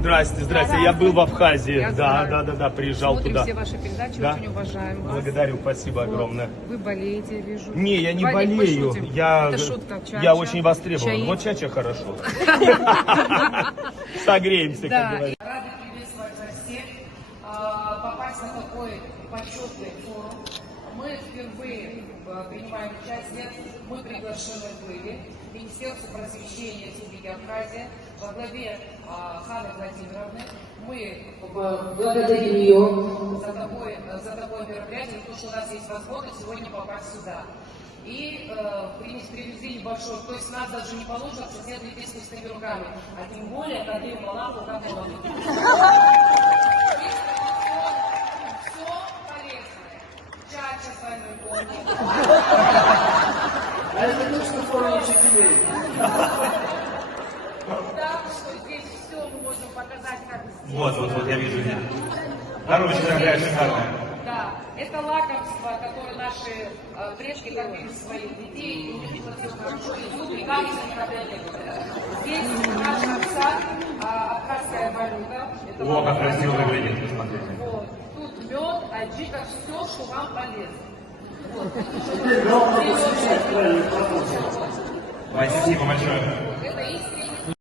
Здрасте, здрасте. Я был в Абхазии. Я Да, знаю. да, приезжал Смотрим туда. все ваши передачи, Да? очень уважаем вас. Благодарю, спасибо Вот. огромное. Вы болеете, я вижу. Не, я не Вадик, болею. пошутим. Я, Это шутка. Чача. я очень востребован. Чаи. Вот чача хорошо. Согреемся, как Да. говорится. Рады приветствовать вас всех, попасть на такой почетный форум. Мы впервые принимаем участие, мы приглашены были Министерство просвещения Республики Абхазия во главе Ханы Владимировны. Мы благодарим ее за такое мероприятие, потому что у нас есть возможность сегодня попасть сюда. И привезли небольшой, то есть нас даже не положено в сосед лепестковыми руками, а тем более на древу лапу, как он. Все полезное. Чача с вами помнит. А это точно форма учителей. Так что здесь все мы можем показать, как Вот, я вижу. Короче, такая шикарная. Да, это лакомство, которое наши предки кормили своих детей, и у них все хорошо идут, и как здесь наш овса, абхазская валюта. О, как красиво выглядит, посмотрите. Вот. Тут мед, аджика, все, что вам полезно. Вот. Теперь главное посвящать правильную пропорцию. Спасибо большое. Это искренне